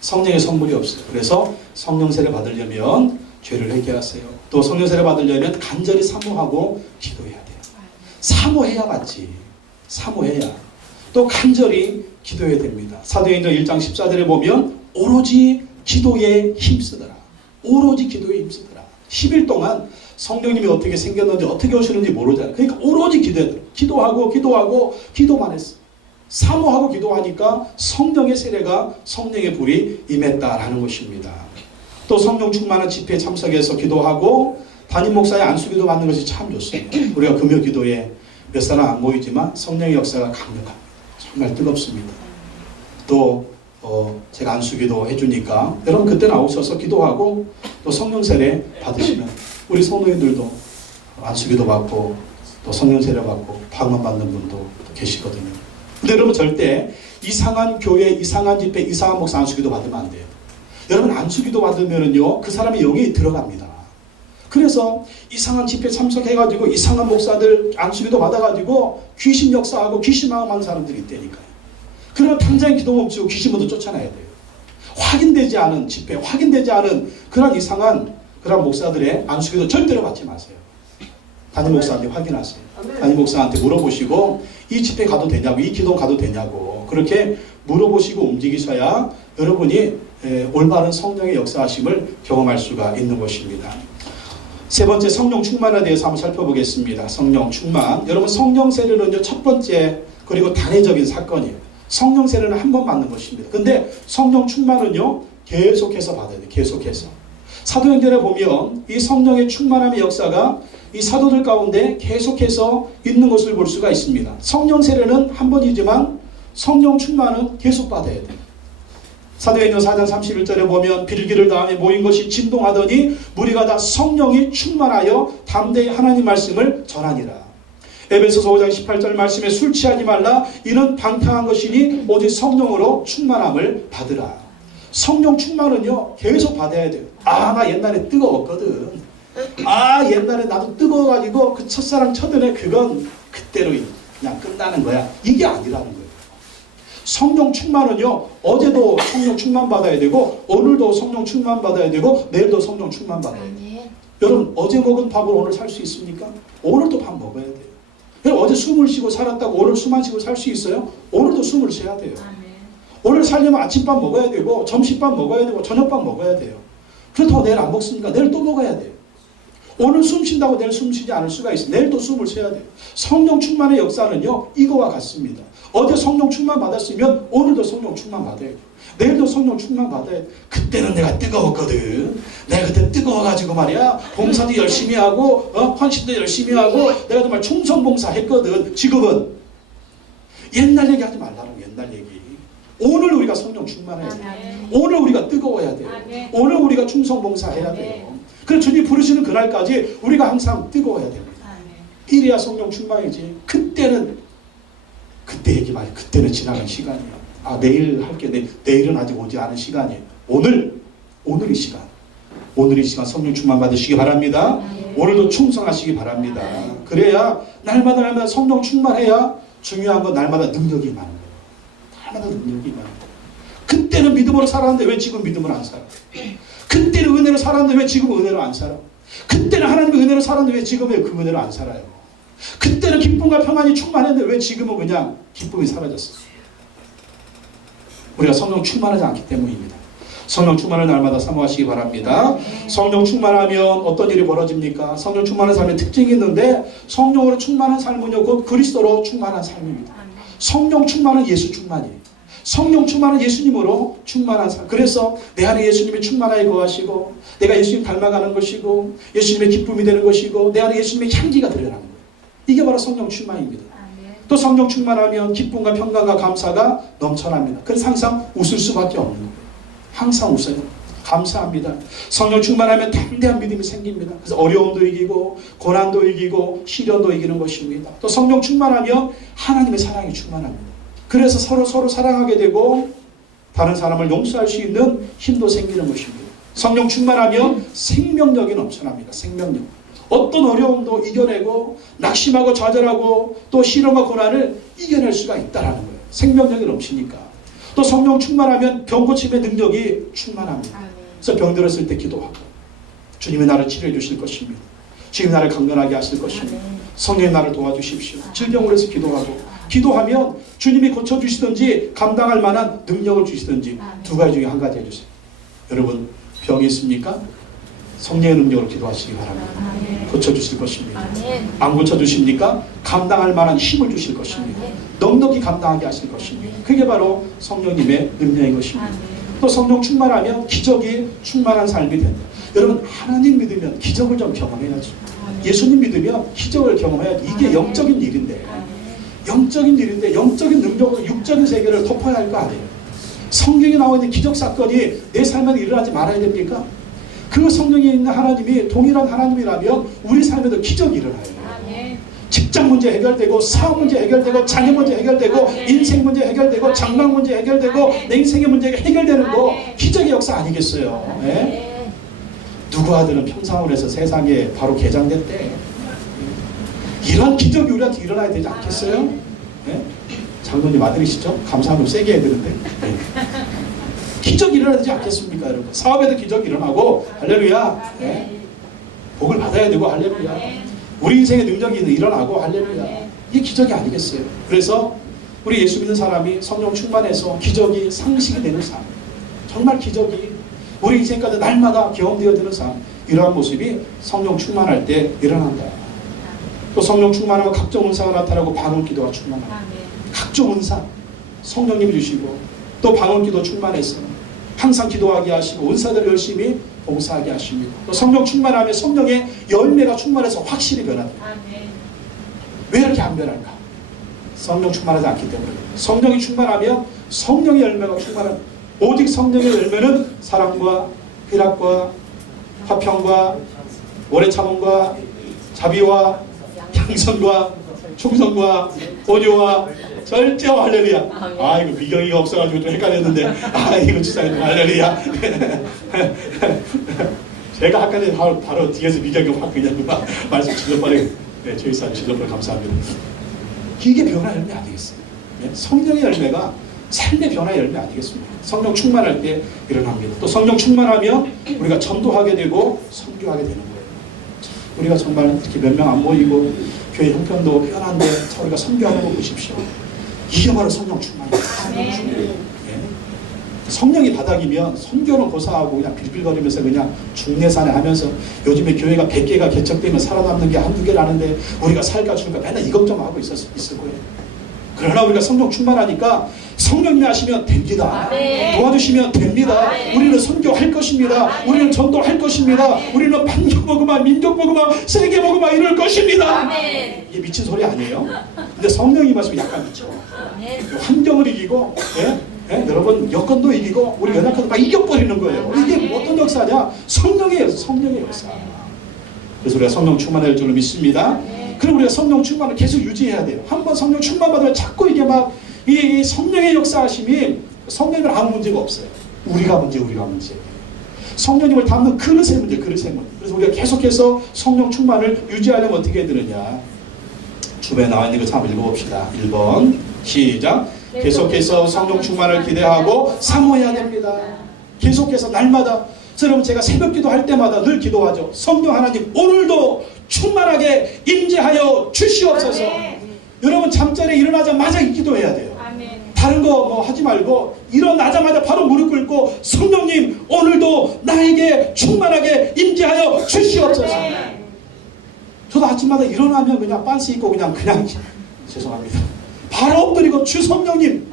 성령의 선물이 없어요. 그래서 성령세를 받으려면 죄를 회개하세요. 또 성령세를 받으려면 간절히 사모하고 기도해야 돼요. 사모해야 받지. 사모해야. 또 간절히 기도해야 됩니다. 사도행전 1장 14절에 보면 오로지 기도에 힘쓰더라. 오로지 기도에 힘쓰더라. 10일 동안 성령님이 어떻게 생겼는지 어떻게 오시는지 모르잖아요. 그러니까 오로지 기도하고 기도만 했어. 사모하고 기도하니까 성령의 세례가 성령의 불이 임했다라는 것입니다. 또 성령 충만한 집회에 참석해서 기도하고 담임 목사의 안수기도 받는 것이 참 좋습니다. 우리가 금요 기도에 몇 사람 안 모이지만 성령의 역사가 강력합니다. 정말 뜨겁습니다. 또 제가 안수기도 해주니까 여러분 그때 나오셔서 기도하고 또 성령 세례 받으시면 우리 성도님들도 안수기도 받고 또 성령 세례 받고 방언 받는 분도 계시거든요. 근데 여러분 절대 이상한 교회, 이상한 집회, 이상한 목사 안수기도 받으면 안 돼요. 여러분 안수기도 받으면은요 그 사람의 영이 들어갑니다. 그래서 이상한 집회 참석해가지고 이상한 목사들 안수기도 받아가지고 귀신 역사하고 귀신 마음하는 사람들이 있다니까요. 그러면 당장 기도 멈추고 귀신 모두 쫓아내야 돼요. 확인되지 않은 집회, 확인되지 않은 그런 이상한 그런 목사들의 안수기도 절대로 받지 마세요. 담임 목사한테 확인하세요. 담임 목사한테 물어보시고 이 집회 가도 되냐고, 이 기도 가도 되냐고 그렇게 물어보시고 움직이셔야 여러분이 올바른 성령의 역사하심을 경험할 수가 있는 것입니다. 세 번째 성령 충만에 대해서 한번 살펴보겠습니다. 성령 충만. 여러분 성령 세례는요 첫 번째 그리고 단회적인 사건이에요. 성령 세례는 한 번 받는 것입니다. 근데 성령 충만은요 계속해서 받아야 돼요. 계속해서. 사도행전에 보면 이 성령의 충만함의 역사가 이 사도들 가운데 계속해서 있는 것을 볼 수가 있습니다. 성령 세례는 한 번이지만 성령 충만은 계속 받아야 돼요. 사도행전 4장 31절에 보면 빌기를 다음에 모인 것이 진동하더니 무리가 다 성령이 충만하여 담대히 하나님 말씀을 전하니라. 에베소서 5장 18절 말씀에 술 취하지 말라. 이는 방탕한 것이니 오직 성령으로 충만함을 받으라. 성령 충만은요 계속 받아야 돼요. 나 옛날에 뜨거웠거든. 옛날에 나도 뜨거워가지고 그 첫사랑 첫연애 그건 그때로 그냥 끝나는 거야. 이게 아니라는 거예요. 성령 충만은요 어제도 성령 충만 받아야 되고 오늘도 성령 충만 받아야 되고 내일도 성령 충만 받아야 돼요. 여러분 어제 먹은 밥을 오늘 살 수 있습니까? 오늘도 밥 먹어야 돼요. 여러분 어제 숨을 쉬고 살았다고 오늘 숨 안 쉬고 살 수 있어요? 오늘도 숨을 쉬어야 돼요. 오늘 살려면 아침밥 먹어야 되고 점심밥 먹어야 되고 저녁밥 먹어야 돼요. 그렇다고 내일 안 먹습니까? 내일 또 먹어야 돼요. 오늘 숨 쉰다고 내일 숨 쉬지 않을 수가 있어요. 내일 또 숨을 쉬어야 돼요. 성령 충만의 역사는요 이거와 같습니다. 어제 성령 충만 받았으면 오늘도 성령 충만 받아야 돼요. 내일도 성령 충만 받아야 돼. 그때는 내가 뜨거웠거든. 내가 그때 뜨거워가지고 말이야 봉사도 열심히 하고 헌신도 열심히 하고 내가 정말 충성봉사 했거든. 지금은 옛날 얘기 하지 말라는 옛날 얘기. 오늘 우리가 성령 충만해야 돼. 오늘 우리가 뜨거워야 돼요. 오늘 우리가 충성봉사해야 돼요. 그래서 주님 부르시는 그날까지 우리가 항상 뜨거워야 됩니다. 이래야 성령 충만이지. 그때는 그때 얘기 말이야. 그때는 지나간 시간이야. 내일 할게. 내일은 아직 오지 않은 시간이에요. 오늘 이 시간. 오늘 이 시간 성령 충만 받으시기 바랍니다. 오늘도 충성하시기 바랍니다. 그래야 날마다 성령 충만해야 중요한 건 날마다 능력이 많은 거예요. 날마다 능력이 많은 거예요. 그때는 믿음으로 살았는데 왜 지금 믿음으로 안 살아? 그때는 은혜로 살았는데 왜 지금 은혜로 안 살아? 그때는 하나님의 은혜로 살았는데 왜 지금은 그 은혜로 안 살아요? 그때는 기쁨과 평안이 충만했는데 왜 지금은 그냥 기쁨이 사라졌어요? 우리가 성령 충만하지 않기 때문입니다. 성령 충만을 날마다 사모하시기 바랍니다. 성령 충만하면 어떤 일이 벌어집니까? 성령 충만한 삶의 특징이 있는데 성령으로 충만한 삶은요 곧 그리스도로 충만한 삶입니다. 성령 충만은 예수 충만이에요. 성령 충만은 예수님으로 충만한 삶. 그래서 내 안에 예수님이 충만하게 거하시고 내가 예수님 닮아가는 것이고 예수님의 기쁨이 되는 것이고 내 안에 예수님의 향기가 드러나는 거예요. 이게 바로 성령 충만입니다. 또 성령 충만하면 기쁨과 평강과 감사가 넘쳐납니다. 그래서 항상 웃을 수밖에 없는 거예요. 항상 웃어요. 감사합니다. 성령 충만하면 담대한 믿음이 생깁니다. 그래서 어려움도 이기고 고난도 이기고 시련도 이기는 것입니다. 또 성령 충만하면 하나님의 사랑이 충만합니다. 그래서 서로 사랑하게 되고 다른 사람을 용서할 수 있는 힘도 생기는 것입니다. 성령 충만하면 생명력이 넘쳐납니다. 생명력. 어떤 어려움도 이겨내고 낙심하고 좌절하고 또 시련과 고난을 이겨낼 수가 있다는 거예요. 생명력이 넘치니까. 또 성령 충만하면 병 고침의 능력이 충만합니다. 그래서 병 들었을 때 기도하고 주님이 나를 치료해 주실 것입니다. 주님이 나를 강건하게 하실 것입니다. 성령이 나를 도와주십시오. 질병을 해서 기도하고 기도하면 주님이 고쳐주시든지 감당할 만한 능력을 주시든지 두 가지 중에 한 가지 해주세요. 여러분 병이 있습니까? 성령의 능력으로 기도하시기 바랍니다. 고쳐주실 것입니다. 안 고쳐주십니까? 감당할 만한 힘을 주실 것입니다. 넉넉히 감당하게 하실 것입니다. 그게 바로 성령님의 능력인 것입니다. 또 성령 충만하면 기적이 충만한 삶이 된다. 여러분 하나님 믿으면 기적을 좀 경험해야죠. 예수님 믿으면 기적을 경험해야지. 이게 영적인 일인데 영적인 능력으로 육적인 세계를 덮어야 할 거 아니에요. 성경에 나와 있는 기적 사건이 내 삶에 일어나지 말아야 됩니까? 그 성령에 있는 하나님이 동일한 하나님이라면 우리 삶에도 기적이 일어나요. 직장 문제 해결되고 사업 문제 해결되고 자녀 문제 해결되고 인생 문제 해결되고 장막 문제 해결되고 내 인생의 문제가 해결되는 거 기적의 역사 아니겠어요? 네? 누구 아들은 평상원에서 세상에 바로 개장됐대. 이런 기적이 우리한테 일어나야 되지 않겠어요? 네? 장로님 아들이시죠? 감사 좀 세게 해야 되는데. 네. 기적이 일어나지 않겠습니까, 여러분? 사업에도 기적이 일어나고 할렐루야. 네? 복을 받아야 되고 할렐루야. 우리 인생의 능력이 일어나고 할렐루야. 이게 기적이 아니겠어요? 그래서 우리 예수 믿는 사람이 성령 충만해서 기적이 상식이 되는 삶, 정말 기적이 우리 인생까지 날마다 경험되어 되는 삶, 이러한 모습이 성령 충만할 때 일어난다. 또 성령 충만하면 각종 은사가 나타나고 방언기도가 충만합니다. 각종 은사 성령님이 주시고 또 방언기도 충만해서 항상 기도하게 하시고 은사들 열심히 봉사하게 하십니다. 또 성령 충만하면 성령의 열매가 충만해서 확실히 변합니다. 왜 이렇게 안 변할까? 성령 충만하지 않기 때문에. 성령이 충만하면 성령의 열매가 충만합니다. 오직 성령의 열매는 사랑과 희락과 화평과 오래 참음과 자비와 양선과 충성과 온유와 절제와 할렐루야. 아 이거 미경이가 없어가지고 좀 헷갈렸는데 아 이거 주사님 할렐루야. 제가 아까 전에 바로 뒤에서 미경이 확 그냥 막 말씀 질러버리고 네, 저희 사람 질러버려 감사합니다. 이게 변화 열매 아니겠어요? 네? 성령의 열매가 삶의 변화 열매 아니겠습니까? 성령 충만할 때 일어납니다. 또 성령 충만하면 우리가 전도하게 되고 선교하게 되는 거예요. 우리가 정말 이렇게 몇 명 안 모이고 교회 형편도 편한데 우리가 선교하는 거 보십시오. 이게 바로 성령 충만이에요. 성령 충만. 네. 성령이 바닥이면 선교는 고사하고 그냥 빌빌거리면서 그냥 중내산에 하면서 요즘에 교회가 100개가 개척되면 살아남는 게 한두 개라는데 우리가 살까 죽을까 맨날 이 걱정하고 있을 거예요. 그러나 우리가 성령 충만하니까 성령님이 하시면 됩니다. 아멘. 도와주시면 됩니다. 아멘. 우리는 선교할 것입니다. 아멘. 우리는 전도할 것입니다. 아멘. 우리는 반격 먹으면 민족 먹으면 세계 먹으면 이럴 것입니다. 아멘. 이게 미친 소리 아니에요? 근데 성령이 하시면 약간 미쳐. 환경을 이기고 여러분 여건도 이기고 우리 연약하도 막 이겨버리는 거예요. 이게 어떤 역사냐? 성령의 역사. 그래서 우리가 성령 충만할 줄로 믿습니다. 그럼 우리가 성령 충만을 계속 유지해야 돼요. 한번 성령 충만 받으면 자꾸 이게 막 이 성령의 역사하심이 성령은 아무 문제가 없어요. 우리가 문제. 성령님을 담는 그릇의 문제. 그래서 우리가 계속해서 성령 충만을 유지하려면 어떻게 해야 되느냐? 주변에 나와 있는 거 한번 읽어봅시다. 1번 시작. 계속해서 성령 충만을 기대하고 사모해야 됩니다. 계속해서 날마다. 여러분 제가 새벽 기도할 때마다 늘 기도하죠. 성령 하나님 오늘도 충만하게 임재하여 주시옵소서. 아멘. 여러분 잠자리에 일어나자마자 기도해야 돼요. 아멘. 다른 거 뭐 하지 말고 일어나자마자 바로 무릎 꿇고 성령님 오늘도 나에게 충만하게 임재하여 주시옵소서. 아멘. 저도 아침마다 일어나면 그냥 빤스 입고 그냥 죄송합니다. 바로 엎드리고 주 성령님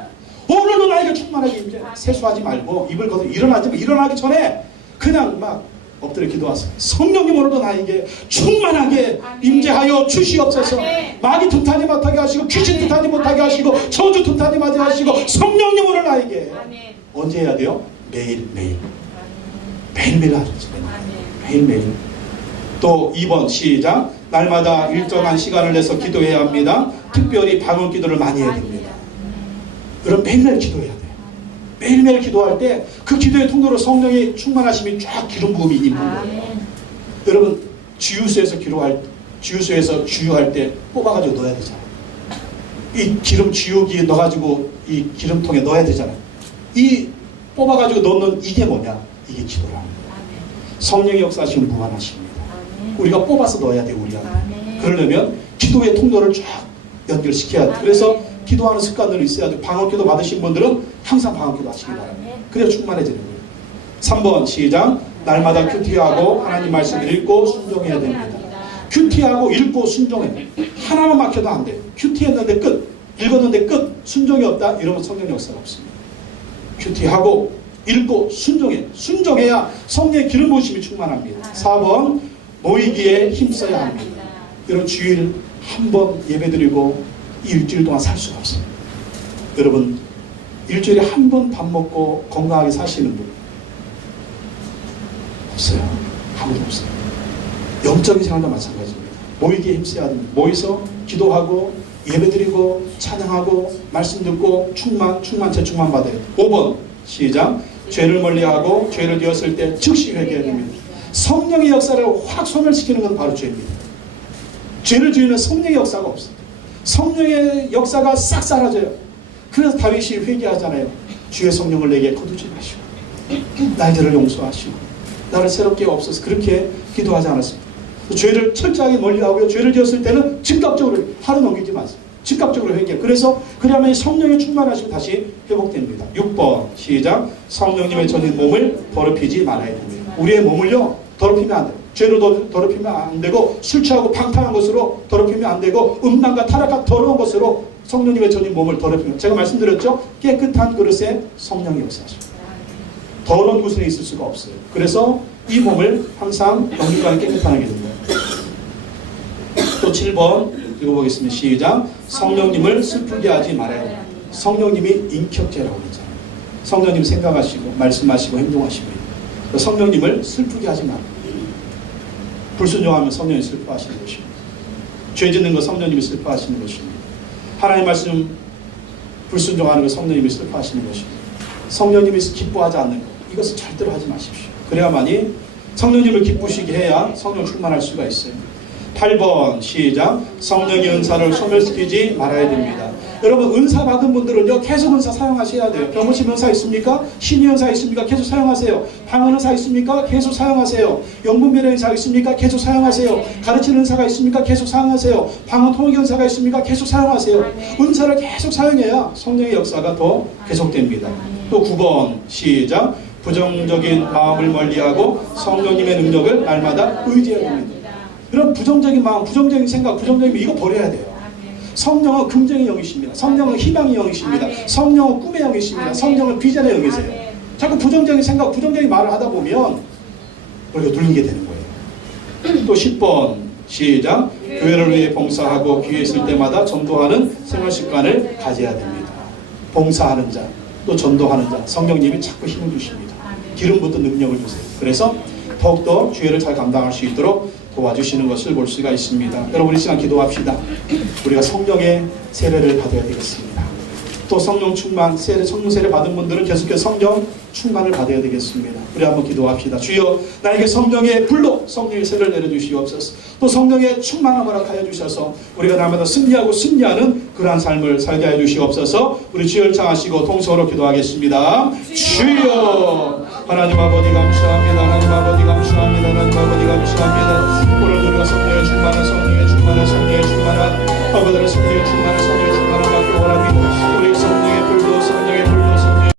오늘도 나에게 충만하게 임재. 세수하지 말고 입을 걷어 일어나기 전에 그냥 막 엎드려 기도하세요. 성령님 오늘도 나에게 충만하게 임재하여 주시옵소서. 마귀 틈타지 못하게 하시고 귀신 틈타지 못하게 하시고 저주 틈타지 못하게 하시고 성령님 오늘 나에게 언제 해야 돼요? 매일매일 하죠. 매일매일. 또 2번 시작. 날마다 일정한 시간을 내서 기도해야 합니다. 특별히 방언 기도를 많이 해야 됩니다. 여러분 매일매일 기도해야 돼요. 매일매일 기도할 때 그 기도의 통로로 성령의 충만하심이 쫙 기름 부음이 있는 거예요. 여러분 주유소에서 주유할 때 뽑아가지고 넣어야 되잖아요. 이 기름 주유기에 넣어가지고 이 기름통에 넣어야 되잖아요. 이 뽑아가지고 넣는 이게 뭐냐? 이게 기도라는 거예요. 성령의 역사하시면 무한하십니다. 우리가 뽑아서 넣어야 돼요. 우리가. 그러려면 기도의 통로를 쫙 연결시켜야 돼요. 그래서 기도하는 습관들이 있어야 돼요. 방언기도 받으신 분들은 항상 방언기도 하시기 바랍니다. 그래야 충만해지는 거예요. 3번 시작. 날마다 큐티하고 하나님 말씀을 읽고 순종해야 됩니다. 큐티하고 읽고 순종해. 하나만 막혀도 안 돼요. 큐티했는데 끝. 읽었는데 끝. 순종이 없다. 이러면 성령 역사가 없습니다. 큐티하고 읽고 순종해. 순종해야 성령의 기름 부으심이 충만합니다. 4번 모이기에 힘써야 합니다. 여러분 주일 한 번 예배드리고 일주일 동안 살 수가 없어요. 여러분 일주일에 한 번 밥 먹고 건강하게 사시는 분 없어요. 아무도 없어요. 영적인 생활도 마찬가지입니다. 모이기에 힘써야 됩니다. 모여서 기도하고 예배드리고 찬양하고 말씀 듣고 재충만 받아야 돼요. 5번 시작. 죄를 멀리하고 죄를 지었을 때 즉시 회개해야 됩니다. 성령의 역사를 확 소멸시키는 건 바로 죄입니다. 죄를 지으면 성령의 역사가 없어요. 성령의 역사가 싹 사라져요. 그래서 다윗이 회개하잖아요. 주의 성령을 내게 거두지 마시고 나의 죄를 용서하시고 나를 새롭게 없어서 그렇게 기도하지 않았습니다. 죄를 철저하게 멀리하고요. 죄를 지었을 때는 즉각적으로 하루 넘기지 마세요. 즉각적으로 회개. 그래서 그러면 성령의 충만하시고 다시 회복됩니다. 6번 시작. 성령님의 전인 몸을 더럽히지 말아야 됩니다. 우리의 몸을요 더럽히면 안 돼요. 죄로 더럽히면 안 되고 술 취하고 방탕한 것으로 더럽히면 안 되고 음란과 타락과 더러운 것으로 성령님의 전인 몸을 더럽히면, 제가 말씀드렸죠. 깨끗한 그릇에 성령이 역사하십니다. 더러운 구슬에 있을 수가 없어요. 그래서 이 몸을 항상 영육간에 깨끗하게 됩니다. 또 7번 읽어보겠습니다. 시작. 성령님을 슬프게 하지 말아야 됩니다. 성령님이 인격제라고 그러잖아요. 성령님 생각하시고 말씀하시고 행동하십니다. 성령님을 슬프게 하지 말아요. 불순종하면 성령이 슬퍼하시는 것입니다. 죄 짓는 거 성령님이 슬퍼하시는 것입니다. 하나님 말씀 불순종하는 거 성령님이 슬퍼하시는 것입니다. 성령님이 기뻐하지 않는 것, 이것을 절대로 하지 마십시오. 그래야만이 성령님을 기쁘시게 해야 성령 충만할 수가 있어요. 8번 시작. 성령의 은사를 소멸시키지 말아야 됩니다. 여러분 은사 받은 분들은요 계속 은사 사용하셔야 돼요. 병고침 은사 있습니까? 신의 은사 있습니까? 계속 사용하세요. 방언 은사 있습니까? 계속 사용하세요. 영분별의 은사 있습니까? 계속 사용하세요. 가르치는 은사가 있습니까? 계속 사용하세요. 방언 통역의 은사가 있습니까? 계속 사용하세요. 은사를 계속 사용해야 성령의 역사가 더 계속됩니다. 또 9번 시작. 부정적인 마음을 멀리하고 성령님의 능력을 날마다 의지해야 됩니다. 그런 부정적인 마음, 부정적인 생각, 부정적인 이거 버려야 돼요. 성령은 긍정의 영이십니다. 성령은 희망의 영이십니다. 성령은 꿈의 영이십니다. 성령은 비전의 영이세요. 자꾸 부정적인 생각, 부정적인 말을 하다 보면 우리가 눌리게 되는 거예요. 또 10번 시작. 교회를 위해 봉사하고 기회 있을 때마다 전도하는 생활 습관을 가져야 됩니다. 봉사하는 자, 또 전도하는 자, 성령님이 자꾸 힘을 주십니다. 기름부터 능력을 주세요. 그래서 더욱더 주회를 잘 감당할 수 있도록 도와주시는 것을 볼 수가 있습니다. 여러분 이 시간 기도합시다. 우리가 성령의 세례를 받아야 되겠습니다. 또 성령 충만, 성령 세례 받은 분들은 계속해서 성령 충만을 받아야 되겠습니다. 우리 한번 기도합시다. 주여 나에게 성령의 불로 성령의 세례를 내려주시옵소서. 또 성령의 충만함을 허락하여 주셔서 우리가 날마다 승리하고 승리하는 그러한 삶을 살게 하여 주시옵소서. 우리 주여 청하시고 동서로 기도하겠습니다. 주여 하나님 아버지 감사합니다. 하나님 아버지 감사합니다. 하나님 아버지 감사합니다. 오늘 우리가 성령의 충만